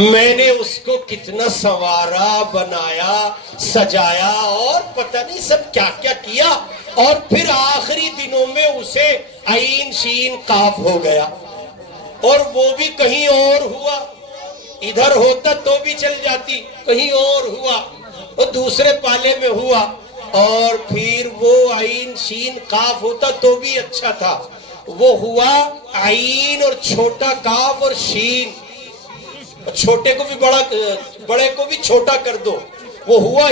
میں نے اس کو کتنا سنوارا، بنایا، سجایا اور پتہ نہیں سب کیا کیا کیا، اور پھر آخری دنوں میں اسے عین شین قاف ہو گیا، اور وہ بھی کہیں اور ہوا۔ ادھر ہوتا تو بھی چل جاتی، کہیں اور ہوا، اور دوسرے پالے میں ہوا، اور پھر وہ عین شین قاف ہوتا تو بھی اچھا تھا، وہ ہوا عین اور چھوٹا کاف اور شین، چھوٹے کو بھی بڑا، بڑے کو بھی چھوٹا کر دو، وہ ہوا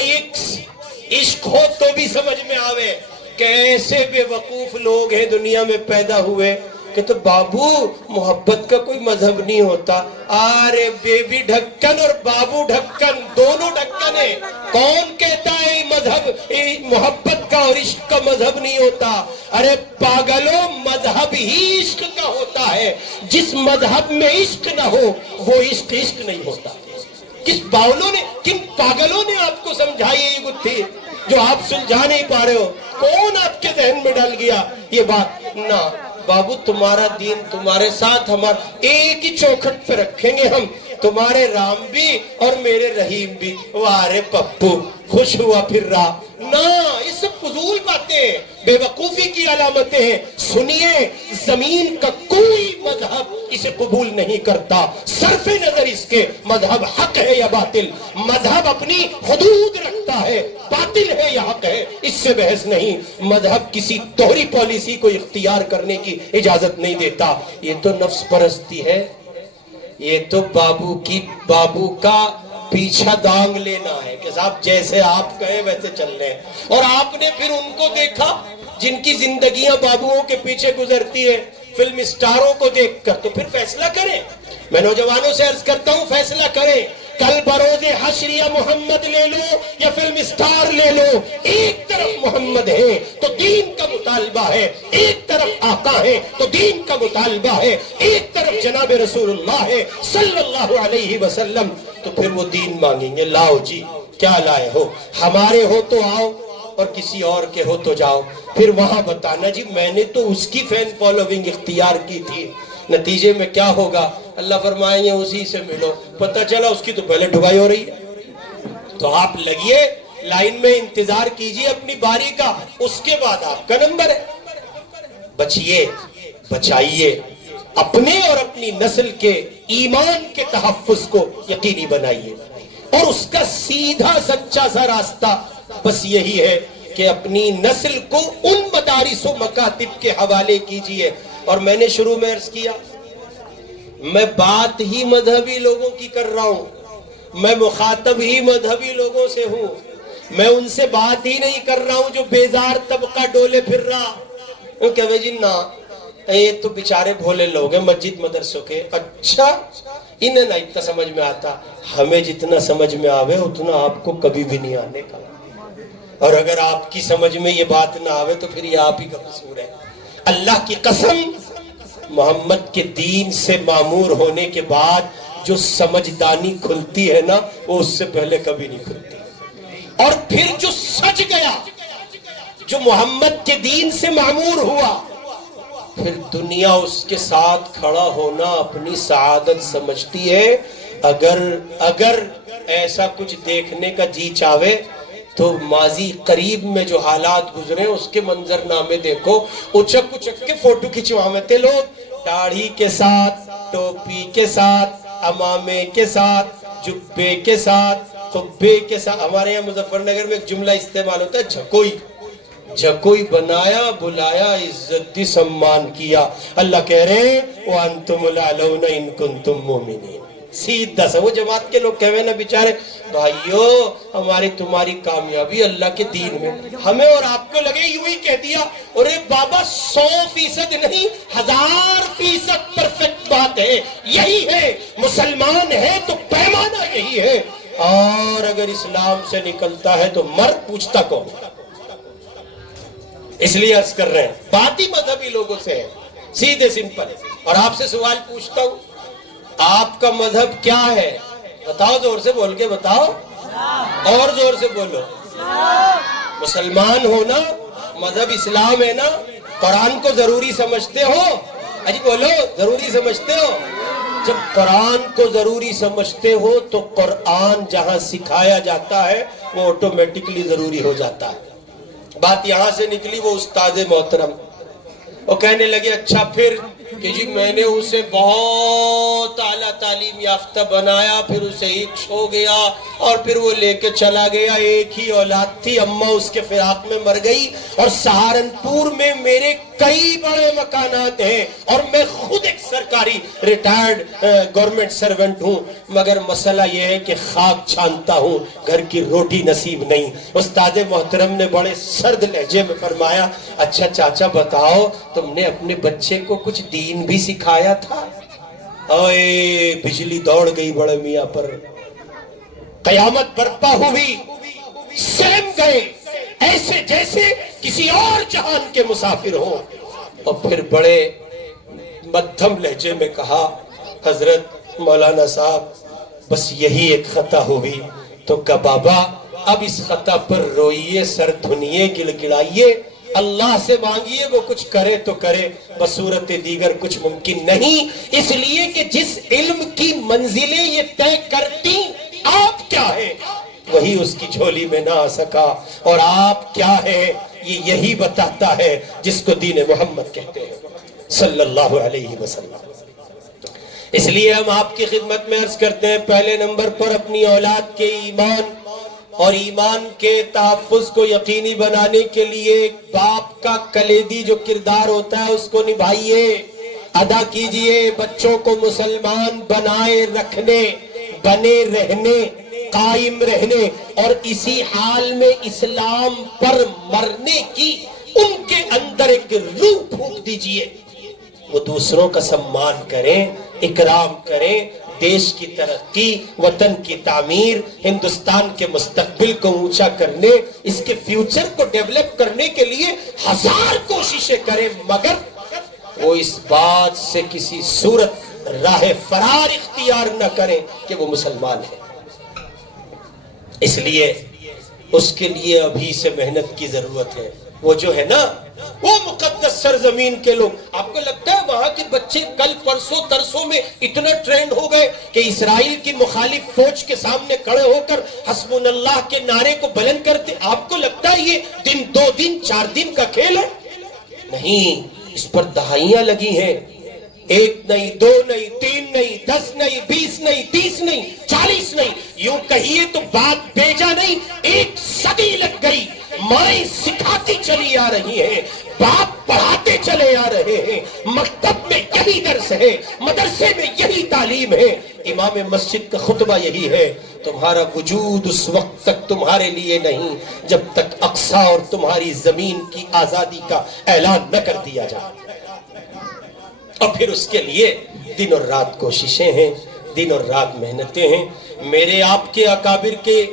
عشق ہو تو بھی سمجھ میں آوے کہ ایسے بے وقوف لوگ ہیں دنیا میں پیدا ہوئے کہ تو بابو محبت کا کوئی مذہب نہیں ہوتا۔ آرے بیبی ڈھکن اور بابو ڈھکن دونوں ڈھکن ہیں، کون کہتا ہے مذہب محبت کا اور عشق کا مذہب نہیں ہوتا؟ ارے پاگلوں، مذہب ہی عشق کا ہوتا ہے، جس مذہب میں عشق نہ ہو وہ عشق نہیں ہوتا۔ کس باولوں نے، کن پاگلوں نے آپ کو سمجھائی یہ گتھی جو آپ سلجھا نہیں پا رہے ہو؟ کون آپ کے ذہن میں ڈال گیا یہ بات؟ نہ بابو، تمہارا دین تمہارے ساتھ، ہمارا ایک ہی چوکھٹ پہ رکھیں گے ہم، تمہارے رام بھی اور میرے رحیم بھی۔ وارے پپو خوش ہوا پھر رہا نہ، یہ سب فضول باتیں، بے وقوفی کی علامتیں ہیں۔ سنیے، زمین کا کوئی مذہب اسے قبول نہیں کرتا، صرف نظر اس کے مذہب حق ہے یا باطل۔ مذہب اپنی حدود رکھتا ہے، باطل ہے یا حق ہے، اس سے بحث نہیں۔ مذہب کسی توہری پالیسی کو اختیار کرنے کی اجازت نہیں دیتا۔ یہ تو نفس پرستی ہے، یہ تو بابو کا پیچھا دانگ لینا ہے کہ صاحب جیسے آپ کہیں ویسے چل رہے ہیں۔ اور آپ نے پھر ان کو دیکھا جن کی زندگیاں بابوؤں کے پیچھے گزرتی ہے، فلم اسٹاروں کو دیکھ کر، تو پھر فیصلہ کریں۔ میں نوجوانوں سے عرض کرتا ہوں، فیصلہ کریں، کل بروز حشر یا محمد لے لو یا فلم اسٹار لے لو، ایک طرف محمد ہے تو دین کا مطالبہ ہے، ایک طرف آقا ہے تو دین کا مطالبہ ہے، ایک طرف جناب رسول اللہ ہے صلی اللہ علیہ وسلم، تو پھر وہ دین مانگیں گے۔ لاؤ جی، کیا لائے ہو؟ ہمارے ہو تو آؤ اور کسی اور کے ہو تو جاؤ، پھر وہاں بتانا جی میں نے تو اس کی فین فالوونگ اختیار کی تھی، نتیجے میں کیا ہوگا؟ اللہ فرمائیں گے اسی سے ملو، پتہ چلا اس کی تو پہلے ڈھگائی ہو رہی ہے۔ تو آپ لگیے لائن میں، انتظار کیجئے اپنی باری کا، اس کے بعد آپ کا نمبر ہے۔ بچیے، بچائیے، اپنے اور اپنی نسل کے ایمان کے تحفظ کو یقینی بنائیے، اور اس کا سیدھا سچا سا راستہ بس یہی ہے کہ اپنی نسل کو ان مدارس و مکاتب کے حوالے کیجئے۔ اور میں نے شروع میں عرض کیا، میں بات ہی مذہبی لوگوں کی کر رہا ہوں، میں مخاطب ہی مذہبی لوگوں سے ہوں، میں ان سے بات ہی نہیں کر رہا ہوں جو بیزار طبقہ ڈولے پھر رہا۔ وہ کہے جی نا، یہ تو بیچارے بھولے لوگ ہیں مسجد مدرسوں کے۔ اچھا، انہیں نہ اتنا سمجھ میں آتا، ہمیں جتنا سمجھ میں آوے اتنا آپ کو کبھی بھی نہیں آنے کا، اور اگر آپ کی سمجھ میں یہ بات نہ آوے تو پھر یہ آپ ہی کا قصور ہے۔ اللہ کی قسم، محمد کے دین سے معمور ہونے کے بعد جو سمجھدانی کھلتی ہے نا، وہ اس سے پہلے کبھی نہیں کھلتی۔ اور پھر جو سج گیا، جو محمد کے دین سے معمور ہوا، پھر دنیا اس کے ساتھ کھڑا ہونا اپنی سعادت سمجھتی ہے۔ اگر ایسا کچھ دیکھنے کا جی چاہے تو ماضی قریب میں جو حالات گزرے اس کے منظر نامے دیکھو۔ اچک اچک کے فوٹو کھچوامتے لوگ، داڑھی کے ساتھ، ٹوپی کے ساتھ، امامے کے ساتھ، جبے کے ساتھ، قبے کے ساتھ۔ ہمارے یہاں مظفر نگر میں ایک جملہ استعمال ہوتا ہے، جھکوئی، جھکوئی بنایا، بلایا، عزت دی، سمان کیا۔ اللہ کہہ رہے ہیں وَأَنْتُمُ الْأَعْلَوْنَ إِن كُنتُم مُؤْمِنِينَ۔ سیدھا سا وہ جماعت کے لوگ کہوے نا بیچارے، بھائیو ہماری تمہاری کامیابی اللہ کے دین میں، ہمیں اور آپ کو لگے یوں ہی کہہ دیا، اور بابا 100% نہیں، 1000% پرفیکٹ بات ہے، یہی ہے۔ مسلمان ہے تو پیمانہ یہی ہے، اور اگر اسلام سے نکلتا ہے تو مر پوچھتا کون؟ اس لیے عرض کر رہے ہیں، بات ہی مذہبی لوگوں سے ہے، سیدھے سمپل۔ اور آپ سے سوال پوچھتا ہوں، آپ کا مذہب کیا ہے؟ بتاؤ، زور سے بول کے بتاؤ، اور زور سے بولو۔ مسلمان ہونا مذہب اسلام ہے نا؟ قرآن کو ضروری سمجھتے ہو؟ اجی بولو، ضروری سمجھتے ہو؟ جب قرآن کو ضروری سمجھتے ہو تو قرآن جہاں سکھایا جاتا ہے وہ آٹومیٹکلی ضروری ہو جاتا ہے. بات یہاں سے نکلی وہ استاد محترم وہ کہنے لگے اچھا پھر کہ جی میں نے اسے بہت اعلیٰ تعلیم یافتہ بنایا، پھر اسے عشق ہو گیا اور پھر وہ لے کے چلا گیا، ایک ہی اولاد تھی، اماں اس کے فراق میں مر گئی، اور سہارنپور میں میرے کئی بڑے مکانات ہیں اور میں خود ایک سرکاری ریٹائرڈ گورنمنٹ سرونٹ ہوں، مگر مسئلہ یہ ہے کہ خاک چھانتا ہوں، گھر کی روٹی نصیب نہیں. استاد محترم نے بڑے سرد لہجے میں فرمایا اچھا چاچا بتاؤ تم نے اپنے بچے کو کچھ دین بھی سکھایا تھا؟ اوئے بجلی دوڑ گئی بڑے میاں پر، قیامت برپا ہوئی، سلم گئے ایسے جیسے کسی اور جہان کے مسافر ہوں. اور پھر بڑے مدھم لہجے میں کہا حضرت مولانا صاحب بس یہی ایک خطا ہوئی. تو کہا بابا اب اس خطا پر روئیے، سر دھنیے، گڑ گڑائیے، اللہ سے مانگیے وہ کچھ کرے تو کرے، بصورت دیگر کچھ ممکن نہیں. اس لیے کہ جس علم کی منزلیں یہ طے کرتی آپ کیا ہے وہی اس کی جھولی میں نہ آ سکا، اور آپ کیا ہے یہ یہی بتاتا ہے جس کو دین محمد کہتے ہیں صلی اللہ علیہ وسلم. اس لیے ہم آپ کی خدمت میں عرض کرتے ہیں پہلے نمبر پر اپنی اولاد کے ایمان اور ایمان کے تحفظ کو یقینی بنانے کے لیے ایک باپ کا کلیدی جو کردار ہوتا ہے اس کو نبھائیے، ادا کیجئے. بچوں کو مسلمان بنائے رکھنے، بنے رہنے، قائم رہنے اور اسی حال میں اسلام پر مرنے کی ان کے اندر ایک روح پھونک دیجئے. وہ دوسروں کا سمان کریں، اکرام کریں، دیش کی ترقی، وطن کی تعمیر، ہندوستان کے مستقبل کو اونچا کرنے، اس کے فیوچر کو ڈیولپ کرنے کے لیے ہزار کوششیں کریں، مگر وہ اس بات سے کسی صورت راہ فرار اختیار نہ کریں کہ وہ مسلمان ہیں. اس لیے اس کے لیے ابھی سے محنت کی ضرورت ہے. وہ جو ہے نا وہ مقدس سرزمین کے لوگ، آپ کو لگتا ہے وہاں کے بچے کل پرسوں ترسوں میں اتنا ٹرینڈ ہو گئے کہ اسرائیل کی مخالف فوج کے سامنے کھڑے ہو کر حسبنا اللہ کے نعرے کو بلند کرتے؟ آپ کو لگتا ہے یہ دن 2 دن 4 دن کا کھیل ہے؟ نہیں، اس پر دہائیاں لگی ہیں. 1 نہیں 2 نہیں 3 نہیں 10 نہیں 20 نہیں 30 نہیں 40 نہیں، یوں کہیے تو بات بیجا نہیں، 1 صدی لگ گئی. مائیں سکھاتی چلی آ رہی ہیں، باپ پڑھاتے چلے آ رہے ہیں، مکتب میں یہی درس ہے، مدرسے میں یہی تعلیم ہے، امام مسجد کا خطبہ یہی ہے. تمہارا وجود اس وقت تک تمہارے لیے نہیں جب تک اقصی اور تمہاری زمین کی آزادی کا اعلان نہ کر دیا جائے. اور پھر اس کے لیے دن اور رات کوششیں ہیں، دن اور رات محنتیں ہیں. میرے آپ کے اکابر کے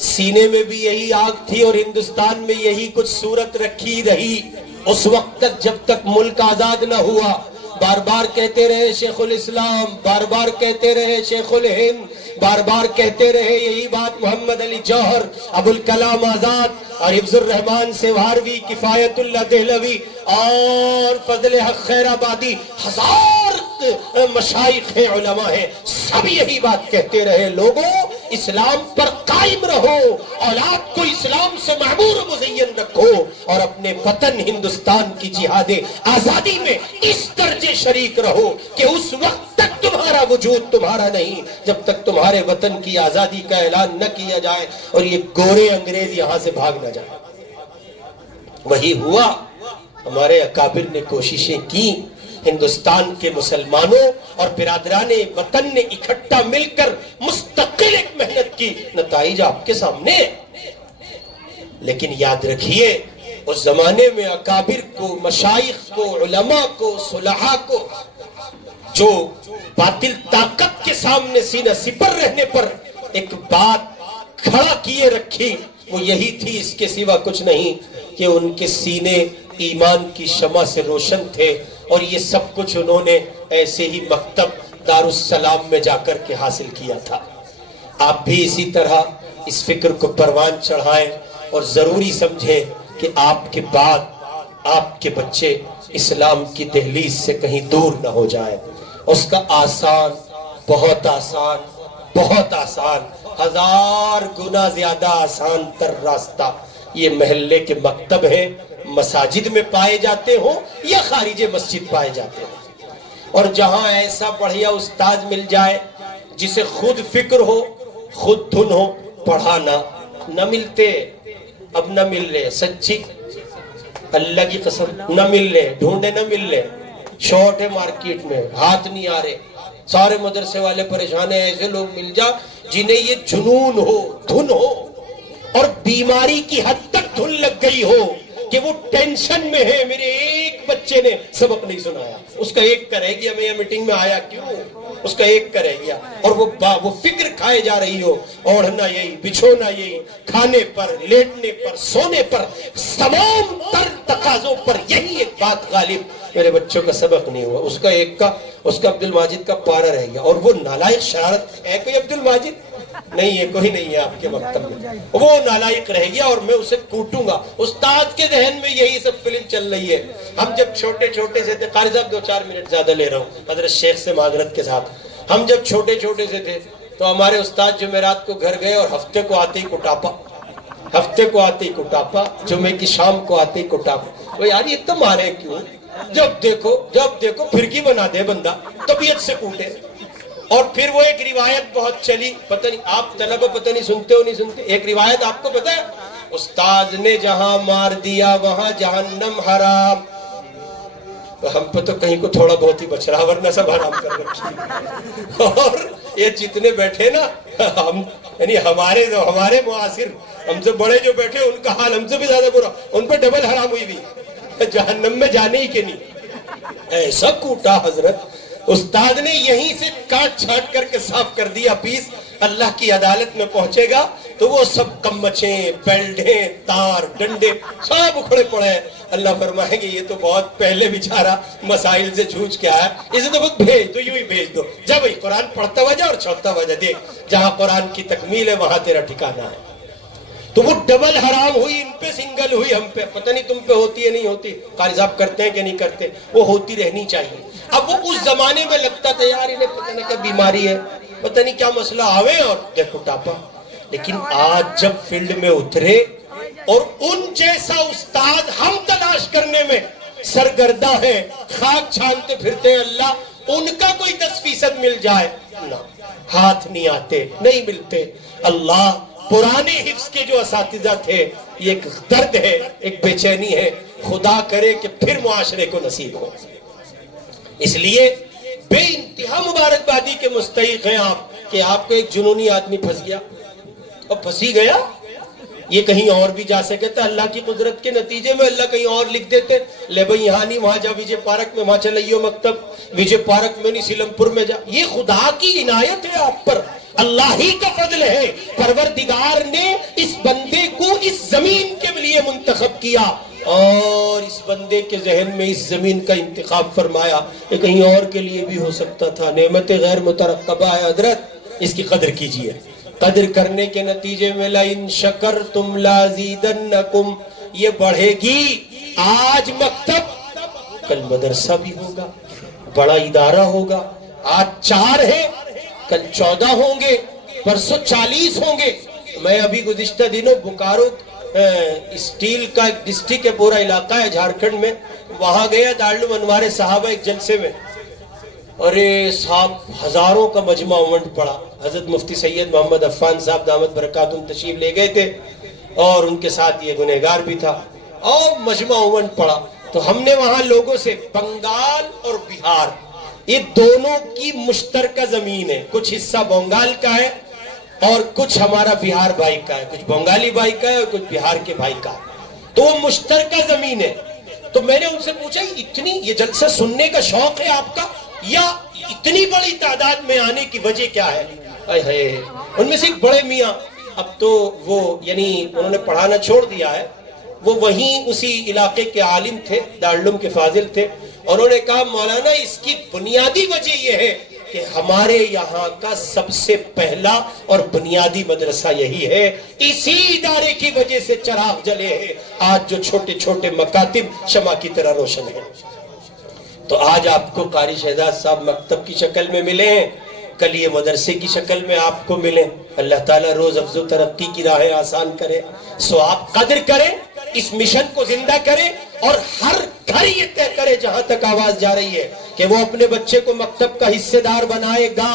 سینے میں بھی یہی آگ تھی اور ہندوستان میں یہی کچھ صورت رکھی رہی اس وقت تک جب تک ملک آزاد نہ ہوا. بار بار کہتے رہے شیخ الاسلام، بار بار کہتے رہے شیخ الہند، بار بار کہتے رہے یہی بات محمد علی جوہر، ابوالکلام آزاد اور حفظ الرحمان سیواروی، کفایت اللہ دہلوی اور فضل حق خیر آبادی، ہزار مشائخ ہیں، علماء ہیں، سب یہی بات کہتے رہے لوگوں اسلام پر قائم رہو، اولاد کو اسلام سے معمور و مزین رکھو اور اپنے وطن ہندوستان کی جہاد آزادی میں اس درجے شریک رہو کہ اس وقت تک تمہارا وجود تمہارا نہیں جب تک تمہارے وطن کی آزادی کا اعلان نہ کیا جائے اور یہ گورے انگریز یہاں سے بھاگ نہ جائے. وہی ہوا. ہمارے اکابر نے کوششیں کی، ہندوستان کے مسلمانوں اور برادران وطن نے اکٹھا مل کر مستقل ایک محنت کی، نتائج آپ کے سامنے. لیکن یاد رکھیے اس زمانے میں اکابر کو، مشائخ کو، علماء کو، صلحاء کو جو باطل طاقت کے سامنے سینہ سپر رہنے پر ایک بات کھڑا کیے رکھی وہ یہی تھی، اس کے سوا کچھ نہیں کہ ان کے سینے ایمان کی شمع سے روشن تھے. اور یہ سب کچھ انہوں نے ایسے ہی مکتب دارالسلام میں جا کر کے حاصل کیا تھا. آپ بھی اسی طرح اس فکر کو پروان چڑھائیں اور ضروری سمجھیں کہ آپ کے بعد آپ کے بچے اسلام کی دہلیز سے کہیں دور نہ ہو جائیں. اس کا آسان، بہت آسان، بہت آسان، 1000 گنا زیادہ آسان تر راستہ یہ محلے کے مکتب ہیں، مساجد میں پائے جاتے ہوں یا خارج مسجد پائے جاتے ہیں۔ اور جہاں ایسا بڑھیا استاد مل جائے جسے خود فکر ہو، خود دھن ہو، پڑھانا نہ ملتے، اب نہ مل رہے، سچی اللہ کی قسم نہ مل رہے، ڈھونڈے نہ مل رہے، شارٹ ہے مارکیٹ میں، ہاتھ نہیں آ رہے، سارے مدرسے والے پریشان ہیں۔ ایسے لوگ مل جا جنہیں یہ جنون ہو، دھن ہو، اور بیماری کی حد تک دھن لگ گئی ہو کہ وہ ٹینشن میں ہے، میرے ایک بچے نے سبق نہیں سنایا، اس کا ایک کرے گیا، میں یہ میٹنگ میں آیا کیوں، اس کا ایک کرے گیا، اور وہ فکر کھائے جا رہی ہو، اوڑھنا یہی، بچھونا یہی، کھانے پر، لیٹنے پر، سونے پر، تمام تر تقاضوں پر یہی ایک بات غالب، میرے بچوں کا سبق نہیں ہوا، اس کا ایک کا، اس کا عبد الماجد کا پارا رہ گیا، اور وہ نالائق شرارت ہے، کوئی عبد الماجد نہیں ہے، کوئی نہیں ہے آپ کے مکتب میں، وہ نالائق رہ گیا اور میں اسے کوٹوں گا۔ استاد کے ذہن میں یہی سب فلم چل رہی ہے۔ ہم جب چھوٹے چھوٹے سے تھے، قاری صاحب 2-4 منٹ زیادہ لے رہا ہوں حضرت شیخ سے معذرت کے ساتھ، ہم جب چھوٹے چھوٹے سے تھے تو ہمارے استاد جمعرات کو گھر گئے اور ہفتے کو آتے ہی کٹاپا، ہفتے کو آتے ہی کٹاپا، جمعے کی شام کو آتے ہی کٹاپا۔ وہ یار یہ تو مارے کیوں، جب دیکھو پھرکی بنا دے بندہ، طبیعت سے کوٹے۔ اور پھر وہ ایک روایت بہت چلی، پتہ نہیں آپ طلبہ پتہ نہیں سنتے ہو نہیں سنتے، ایک روایت آپ کو پتہ ہے، استاد نے جہاں مار دیا وہاں جہنم حرام۔ ہم پہ تو کہیں کو تھوڑا بہت ہی بچ رہا، ورنہ سب حرام کر رکھی۔ اور یہ جتنے بیٹھے نا، ہم یعنی ہمارے معاصر، ہم سے بڑے جو بیٹھے ان کا حال ہم سے بھی زیادہ برا، ان پہ ڈبل حرام ہوئی بھی، جہنم میں جانے ہی کے نہیں۔ ایسا کوٹا حضرت، استاد نے یہیں سے کاٹ چھاٹ کر کے صاف کر دیا پیس، اللہ کی عدالت میں پہنچے گا تو وہ سب کمچیں، بیلٹیں، تار، ڈنڈے سب اکھڑے پڑے ہیں۔ اللہ فرمائیں گے یہ تو بہت پہلے بیچارہ مسائل سے جھوج کے آیا، اسے تو بس بھیج دو، یوں ہی بھیج دو، جا بھائی قرآن پڑھتا ہوا جا اور چھوڑتا ہوا جا، دیکھ جہاں قرآن کی تکمیل ہے وہاں تیرا ٹھکانہ ہے۔ تو وہ ڈبل حرام ہوئی ان پہ، سنگل ہوئی ہم پہ، پتہ نہیں تم پہ ہوتی ہے نہیں ہوتی، قاری صاحب کرتے ہیں کہ نہیں کرتے، وہ ہوتی رہنی چاہیے۔ اب وہ اس زمانے میں لگتا تھا یار انہیں پتہ نہیں کیا بیماری ہے، پتہ نہیں کیا مسئلہ آوے، اور دیکھو ٹاپا۔ لیکن آج جب فیلڈ میں اترے اور ان جیسا استاد ہم تلاش کرنے میں سرگردہ ہیں، خاک چھانتے پھرتے ہیں، اللہ ان کا کوئی 10% مل جائے نہ، ہاتھ نہیں آتے، نہیں ملتے۔ اللہ پرانے حفظ کے جو اساتذہ تھے، یہ ایک درد ہے، ایک بے چینی ہے، خدا کرے کہ پھر معاشرے کو نصیب ہو۔ اس لیے بے انتہا مبارکبادی کے مستحق ہیں آپ کہ آپ کو ایک جنونی آدمی پھنس گیا، اور پھنسی گیا، یہ کہیں اور بھی جا سکے تھا، اللہ کی قدرت کے نتیجے میں اللہ کہیں اور لکھ دیتے، لے بھئی یہاں نہیں وہاں جا، وجے پارک میں وہاں چلائیو مکتب، وجے پارک میں نہیں سیلم پور میں جا۔ یہ خدا کی عنایت ہے آپ پر، اللہ ہی کا فضل ہے، پروردگار نے اس بندے کو اس زمین کے لیے منتخب کیا، اور اس بندے کے ذہن میں اس زمین کا انتخاب فرمایا، یہ کہیں اور کے لیے بھی ہو سکتا تھا۔ نعمت غیر مترقبہ ہے حضرت، اس کی قدر کیجئے۔ قدر کرنے کے نتیجے میں لَإِن شَكَرْتُمْ لَازِيدَنَّكُمْ، یہ بڑھے گی۔ آج مکتب، کل مدرسہ بھی ہوگا، بڑا ادارہ ہوگا، آج 4 ہے، کل 14 ہوں گے، پرسوں 40 ہوں گے۔ میں ابھی گزشتہ دنوں بکارو اسٹیل کا ایک ڈسٹرکٹ ہے، پورا علاقہ ہے جھارکھنڈ میں، وہاں گیا دارالعلوم انوار صحابہ ایک جلسے میں، اور صاحب ہزاروں کا مجمع امنڈ پڑا، حضرت مفتی سید محمد عفان صاحب دامت برکاتہم تشریف لے گئے تھے، اور ان کے ساتھ یہ گنہگار بھی تھا، اور مجمع امنڈ پڑا۔ تو ہم نے وہاں لوگوں سے، بنگال اور بہار یہ دونوں کی مشترکہ زمین ہے، کچھ حصہ بنگال کا ہے اور کچھ ہمارا بہار بھائی کا ہے، کچھ بنگالی بھائی کا ہے اور کچھ بہار کے بھائی کا ہے، تو وہ مشترکہ زمین ہے۔ تو میں نے ان سے پوچھا اتنی یہ جلسہ سننے کا شوق ہے آپ کا، یا اتنی بڑی تعداد میں آنے کی وجہ کیا ہے؟ ان میں سے ایک بڑے میاں، اب تو وہ یعنی انہوں نے پڑھانا چھوڑ دیا ہے، وہ وہیں اسی علاقے کے عالم تھے، دارالعلوم کے فاضل تھے، اور انہوں نے کہا مولانا اس کی بنیادی وجہ یہ ہے کہ ہمارے یہاں کا سب سے پہلا اور بنیادی مدرسہ یہی ہے، اسی ادارے کی وجہ سے چراغ جلے ہیں، آج جو چھوٹے چھوٹے مکاتب شمع کی طرح روشن ہیں۔ تو آج آپ کو قاری شہزاد صاحب مکتب کی شکل میں ملے ہیں، کل یہ مدرسے کی شکل میں آپ کو ملے. اللہ تعالیٰ روز افز و ترقی کی راہیں آسان کرے. سو آپ قدر کریں، اس مشن کو زندہ کریں، اور ہر گھر یہ طے کرے جہاں تک آواز جا رہی ہے کہ وہ اپنے بچے کو مکتب کا حصے دار بنائے گا.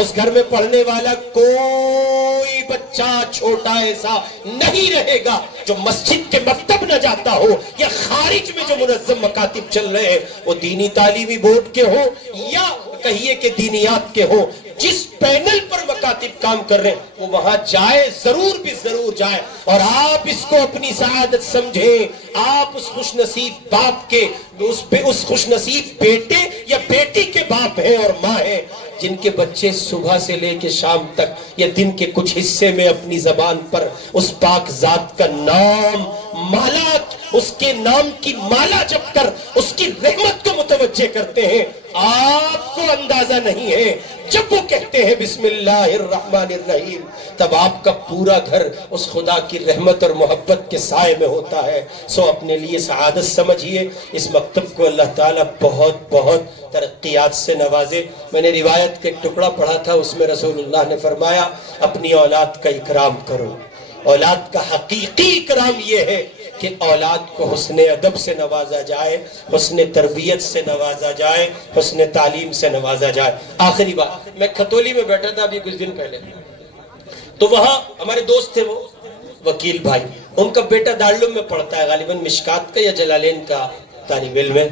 اس گھر میں پڑھنے والا کوئی بچہ چھوٹا ایسا نہیں رہے گا جو مسجد کے مکتب نہ جاتا ہو، یا خارج میں جو منظم مکاتب چل رہے ہیں وہ دینی تعلیمی بورڈ کے ہو یا کہیے کہ دینیات کے ہو. جس پینل پر مکاتب کام کر رہے ہیں وہ وہاں جائے، ضرور بھی ضرور جائے. اور آپ اس کو اپنی سعادت سمجھیں. آپ اس خوش نصیب باپ کے، اس خوش نصیب بیٹے یا بیٹی کے باپ ہیں اور ماں ہیں جن کے بچے صبح سے لے کے شام تک یا دن کے کچھ حصے میں اپنی زبان پر اس پاک ذات کا نام مالا، اس کے نام کی مالا جپ کر اس کی رحمت کو متوجہ کرتے ہیں. آپ کو اندازہ نہیں ہے جب وہ کہتے ہیں بسم اللہ الرحمن الرحیم، تب آپ کا پورا گھر اس خدا کی رحمت اور محبت کے سائے میں ہوتا ہے. سو اپنے لیے سعادت سمجھیے. اس مکتب کو اللہ تعالیٰ بہت بہت ترقیات سے نوازے. میں نے روایت کا ایک ٹکڑا پڑھا تھا، اس میں رسول اللہ نے فرمایا اپنی اولاد کا اکرام کرو. اولاد کا حقیقی اکرام یہ ہے کہ اولاد کو حسن ادب سے نوازا جائے، حسن تربیت سے نوازا جائے، حسن تعلیم سے نوازا جائے. آخری بات، میں کھتولی میں بیٹھا تھا ابھی کچھ دن پہلے، تو وہاں ہمارے دوست تھے وہ وکیل بھائی، ان کا بیٹا دارالعلوم میں پڑھتا ہے، غالباً مشکات کا یا جلالین کا طالب علم ہے.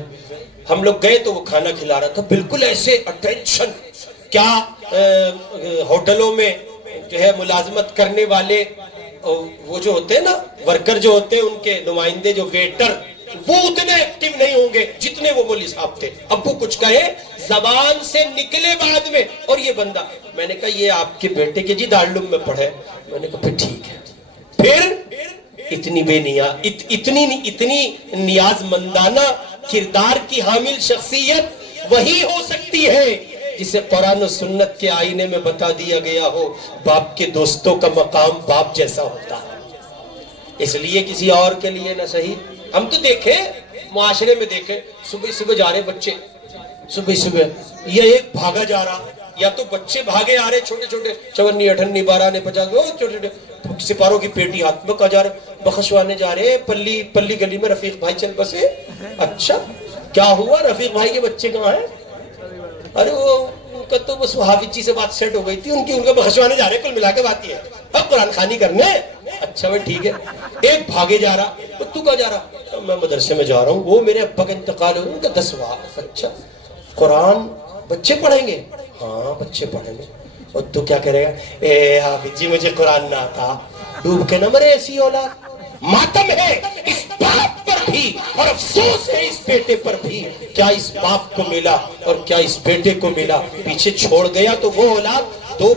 ہم لوگ گئے تو وہ کھانا کھلا رہا تھا، بالکل ایسے اٹینشن. کیا ہوٹلوں میں جو ہے ملازمت کرنے والے وہ جو ہوتے ہیں نا ورکر جو ہوتے ہیں، ان کے نمائندے جو ویٹر، وہ اتنے ایکٹیو نہیں ہوں گے جتنے وہ مولوی صاحب تھے. ابو کچھ کہے زبان سے نکلے بعد میں، اور یہ بندہ، میں نے کہا یہ آپ کے بیٹے کے جی دارالعلوم میں پڑھے. میں نے کہا پھر ٹھیک ہے. پھر اتنی بے نیاز، اتنی نیاز مندانہ کردار کی حامل شخصیت وہی ہو سکتی ہے جسے قرآن و سنت کے آئینے میں بتا دیا گیا ہو باپ کے دوستوں کا مقام باپ جیسا ہوتا ہے. اس لیے کسی اور کے لیے نہ صحیح. ہم تو دیکھیں معاشرے میں، دیکھیں صبح جا رہے بچے، صبح یہ ایک بھاگا جا رہا، یا تو بچے بھاگے آ رہے چھوٹے چھوٹے 54 58 12 50 چھوٹے چھوٹے سپاروں کی پیٹی ہاتھ میں، کہاں جا رہے؟ بخشوانے جا رہے. پلی گلی میں رفیق بھائی چل بسے. اچھا کیا ہوا؟ رفیق بھائی کے بچے کہاں ہیں؟ ارے وہ ان کا تو بس حافظ سے بات سیٹ ہو گئی تھی، ان کا بخشوانے جا رہے. کل ملا کے بات یہ ہے اب قرآن خوانی کرنے. اچھا بھائی ٹھیک ہے. ایک بھاگے جا رہا، تو کہاں جا رہا؟ میں مدرسے میں جا رہا ہوں، وہ میرے ابا کا انتقال ہو گیا، ان کا 10واں. اچھا قرآن بچے پڑھیں گے؟ ہاں بچے پڑھیں گے. اور تو کیا کرے گا؟ اے حافظ جی مجھے قرآن نہ آتا. ڈوب کے نہ مرے ایسی اولاد. ماتم ہے اس باپ پر بھی اور افسوس ہے اس بیٹے پر بھی. کیا اس باپ کو ملا اور کیا اس بیٹے کو ملا؟ پیچھے چھوڑ گیا تو وہ اولاد دو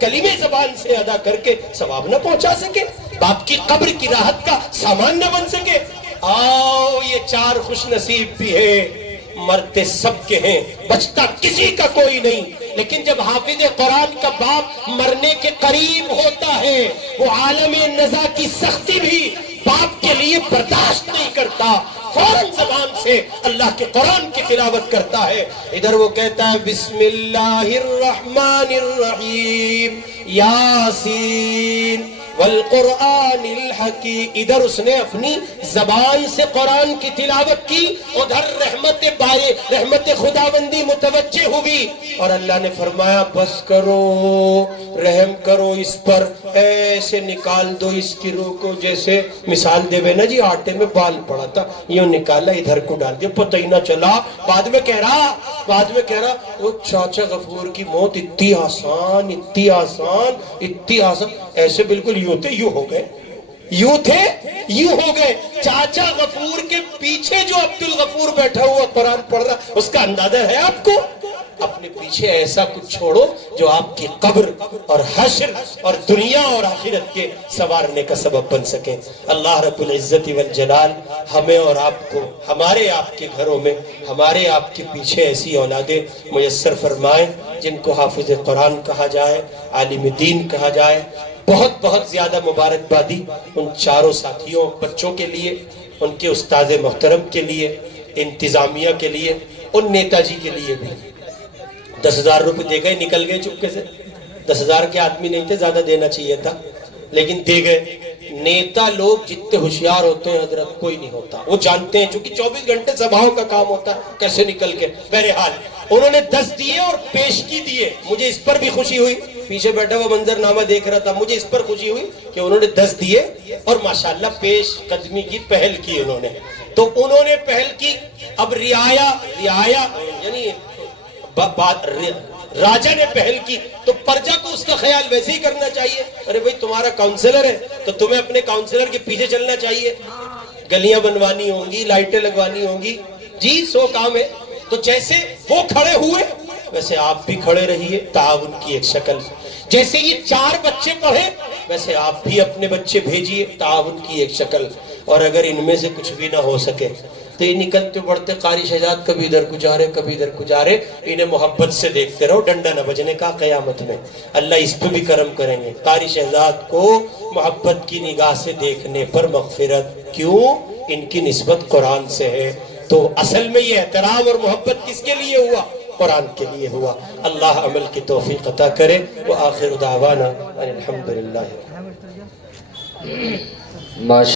کلمے زبان سے ادا کر کے ثواب نہ پہنچا سکے، باپ کی قبر کی راحت کا سامان نہ بن سکے. آؤ یہ 4 خوش نصیب بھی ہے، مرتے سب کے ہیں، بچتا کسی کا کوئی نہیں. لیکن جب حافظ قرآن کا باپ مرنے کے قریب ہوتا ہے، وہ عالم نزا کی سختی بھی باپ کے لیے برداشت نہیں کرتا، فوراً زبان سے اللہ کے قرآن کی تلاوت کرتا ہے. ادھر وہ کہتا ہے بسم اللہ الرحمن الرحیم یاسین والقرآن الحکیم. ادھر اس نے اپنی زبان سے قرآن کی تلاوت کی، ادھر رحمت خداوندی متوجہ ہوئی، اور اللہ نے فرمایا بس کرو، رحم کرو اس پر، ایسے نکال دو اس کی روح کو جیسے مثال دے نا جی آٹے میں بال پڑا تھا، یوں نکالا ادھر کو ڈال دیا، پتہ ہی نہ چلا. بعد میں کہہ رہا وہ چاچا غفور کی موت اتنی آسان، ایسے بالکل یوں تھے یوں ہو گئے. چاچا غفور کے پیچھے جو عبد الغفور بیٹھا ہوا قرآن پڑھ رہا، اس کا اندازہ ہے آپ کو؟ اپنے پیچھے ایسا کچھ چھوڑو جو آپ کی قبر اور حشر اور دنیا اور آخرت کے سنوارنے کا سبب بن سکے. اللہ رب العزت والجلال ہمیں اور آپ کو، ہمارے آپ کے گھروں میں، ہمارے آپ کے پیچھے ایسی اولادیں میسر فرمائیں جن کو حافظ قرآن کہا جائے، عالم دین کہا جائے. بہت زیادہ مبارکبادی ان 4 ساتھیوں بچوں کے لیے، ان کے استاد محترم کے لیے، انتظامیہ کے لیے، ان نیتا جی کے لیے بھی 10,000 روپے دے گئے, نکل گئے چپکے سے. 10,000 کے آدمی نہیں تھے, زیادہ دینا چاہیے تھا, لیکن دے گئے. نیتا لوگ جتنے ہوشیار ہوتے ہیں حضرت کوئی نہیں ہوتا, وہ جانتے ہیں چونکہ 24 گھنٹے سبھاؤں کا کام ہوتا ہے کیسے نکل کے. بہرحال انہوں نے 10 دیے اور پیشگی دیے. مجھے اس پر بھی خوشی ہوئی, پیچھے بیٹھا ہوا منظر نامہ دیکھ رہا تھا, مجھے اس پر خوشی ہوئی کہ انہوں نے 10 دیے اور ماشاءاللہ پیش قدمی کی پہل کی انہوں نے. تو انہوں نے پہل کی. اب رعایا یعنی راجہ نے پہل کی تو پرجا کو اس کا خیال ویسے ہی کرنا چاہیے. ارے بھئی تمہارا کاؤنسلر ہے تو تمہیں اپنے کاؤنسلر کے پیچھے چلنا چاہیے, گلیاں بنوانی ہوں گی, لائٹیں لگوانی ہوں گی, جی 100 کام ہے. تو جیسے وہ کھڑے ہوئے ویسے آپ بھی کھڑے رہیے, تعاون کی ایک شکل. جیسے یہ 4 بچے پڑھے ویسے آپ بھی اپنے بچے بھیجیے, تعاون کی ایک شکل. اور اگر ان میں سے کچھ بھی نہ ہو سکے تو یہ نکلتے پڑھتے قاری شہزاد کبھی ادھر کو جا رہے کبھی ادھر کو جا رہے, انہیں محبت سے دیکھتے رہو, ڈنڈا نہ بجنے کا قیامت میں. اللہ اس پہ بھی کرم کریں گے. قاری شہزاد کو محبت کی نگاہ سے دیکھنے پر مغفرت, کیوں؟ ان کی نسبت قرآن سے ہے. تو اصل میں یہ احترام اور محبت کس کے لیے ہوا؟ قرآن کے لیے ہوا. اللہ عمل کی توفیق عطا کرے. وآخر دعوانا الحمدللہ.